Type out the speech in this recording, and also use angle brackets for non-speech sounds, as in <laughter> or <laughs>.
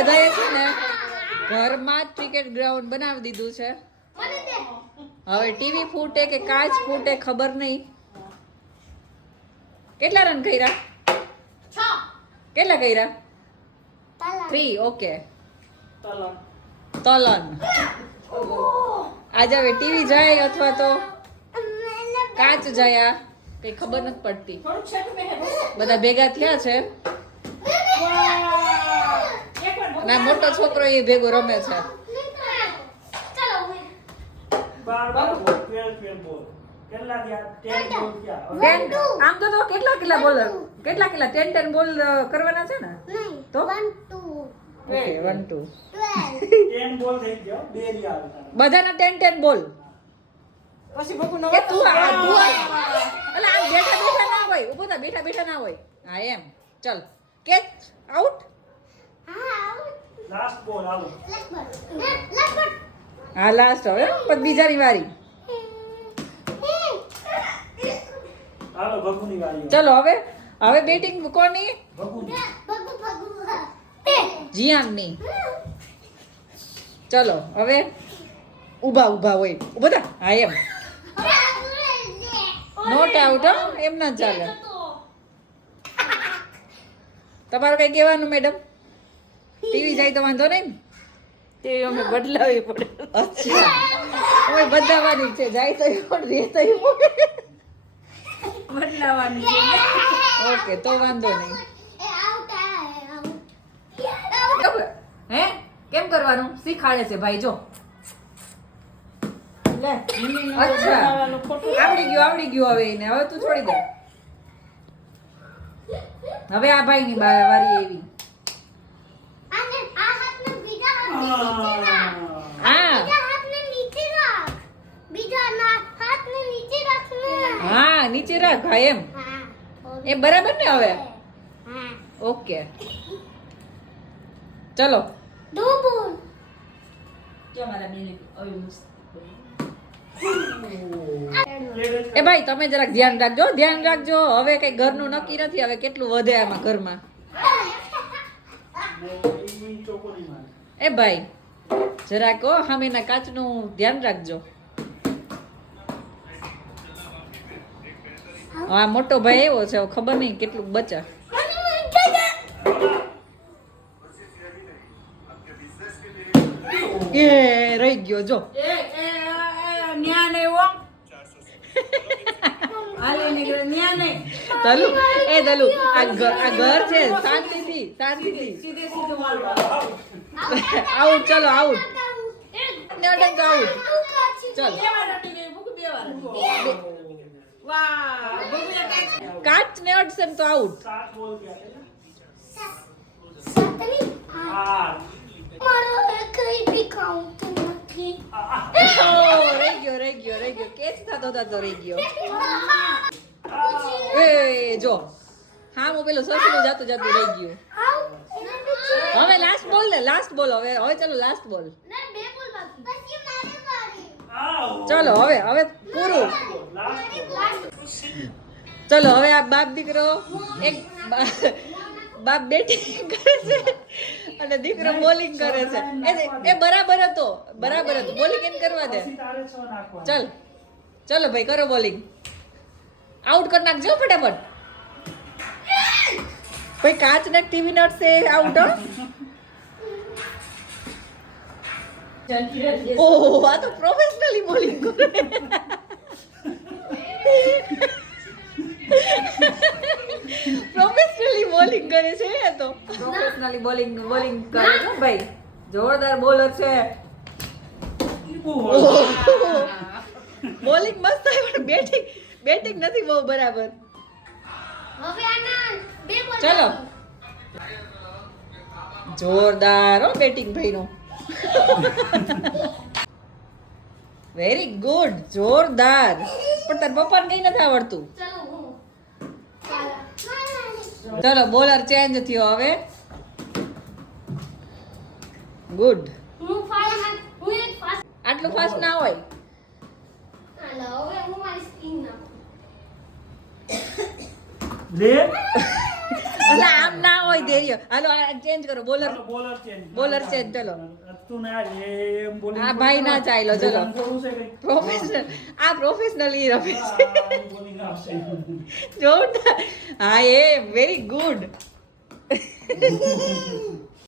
બધાએ છે ને ઘરમાં જ ક્રિકેટ ગ્રાઉન્ડ બનાવી દીધું છે. હવે ટીવી ફૂટે કે કાચ ફૂટે ખબર નહીં. કેટલા રન કર્યા? કેટલા કર્યા? થ્રી ઓકે તલન. આજે હવે ટીવી જાય અથવા તો કાચ જાય કઈ ખબર નથી પડતી. બધા ભેગા થયા છે. ના મોટો છોકરો એ ભેગો રમે છે. કેટલા કેટલા બોલ કેટલા કેટલા ટેન ટેન બોલ. કરવાના છે ને. બધાના ટેન ટેન બોલ પછી તું આ. તું આમ બેઠા બેઠા ના હોય ઊભો બેઠા બેઠા ના હોય. હા, એમ. ચલ. કેચ? આઉટ? લાસ્ટ બોલ હાલો હા લાસ્ટ હવે પછી બીજાની વારી. હાલો ભગુની વારી. ચલો હવે હવે બેટિંગ કોની? જીયાનની. ચલો હવે ઊભા ઊભા હોય. ઊભા થા? હા એમ. નોટ આઉટ એમ ના ચાલે. તમારે કઈ કહેવાનું મેડમ ટીવી જાય તો વાંધો નહીં ને? તે અમે બદલાવી પડે. અચ્છા. હવે બદલાવાની છે. જાય તો પણ રહે તો બદલાવાની છે. ઓકે તો વાંધો નહીં. હે? કેમ કરવાનું? શીખાડે છે ભાઈ જો. લે અચ્છા. આવડી ગયું આવડી ગયું હવે એને. હવે તું છોડી દે. હવે આ ભાઈની વારી એવી હા નીચે રાખ હા એમ. એ બરાબર ને હવે? ઓકે. ચલો. જો મારા બેને આવી મસ્ત એ ભાઈ તમે જરાક ધ્યાન રાખજો ધ્યાન રાખજો. હવે કઈ ઘરનું નક્કી નથી હવે કેટલું વધે આમાં ઘરમાં. એ ભાઈ જરાક સામેના કાચનું ધ્યાન રાખજો. હા મોટો ભાઈ એવો છે ખબર નહીં કેટલું બચે. એ રહી ગયો જો. એ એ દલુ આ ઘર આ ઘર છે શાંતિથી શાંતિથી. સીધે સીધું મારો આઉટ ચલો આઉટ આઉટ ચલ. બે વાર અટી ગઈ ભૂખ બે વાર. વાહ. કાંઈ કાચ ને અટશે ને તો આઉટ સાત બોલ થયા આઠ રહી ગયો રહી ગયો રહી ગયો કેચ થતો થતો રહી ગયો એ જો હા હું પેલું સસલું જાતું જાતું રહી ગયું હવે લાસ્ટ બોલ ને લાસ્ટ બોલ હવે હવે ચલો લાસ્ટ બોલ આવ ચલો હવે હવે પૂરું લાસ્ટ ચલો હવે આ બાપ દીકરો એક બાપ બેટિંગ કરે છે અને દીકરો બોલિંગ કરે છે. એ એ બરાબર હતો બરાબર હતો. બોલિંગ એમ કરવા દે. ચલ ચલો ભાઈ કરો બોલિંગ. આઉટ કરી નાખજો ફટાફટ. ભાઈ કાચ ને ટીવી નટશે આઉટ ઓહ આ તો પ્રોફેશનલી બોલિંગ કરે. પ્રોફેશનલી બોલિંગ બોલિંગ કરે છે ભાઈ. જોરદાર બોલર છે. બોલિંગ મસ્ત આવે પણ બેટિંગ બેટિંગ નથી બહુ બરાબર. ચલો. જોરદાર હો બેટિંગ ભાઈનો. વેરી ગુડ જોરદાર. પણ તાર પપ્પાને કઈ નથી આવડતું. ચલો બોલર ચેન્જ થયો હવે. ગુડ આટલું ફાસ્ટ ના હોય. લે એટલે આમ ના હોય ધૈર્ય. હાલો ચેન્જ કરો bowler bowler change bowler change ચલો. તું ના રે, એમ બોલિંગ હા, ભાઈ ના ચાલ્યો, ચલો. પ્રોફેશનલ આ પ્રોફેશનલ ઈ રમે છે. આ. જોરદાર. હા એ વેરી ગુડ <laughs>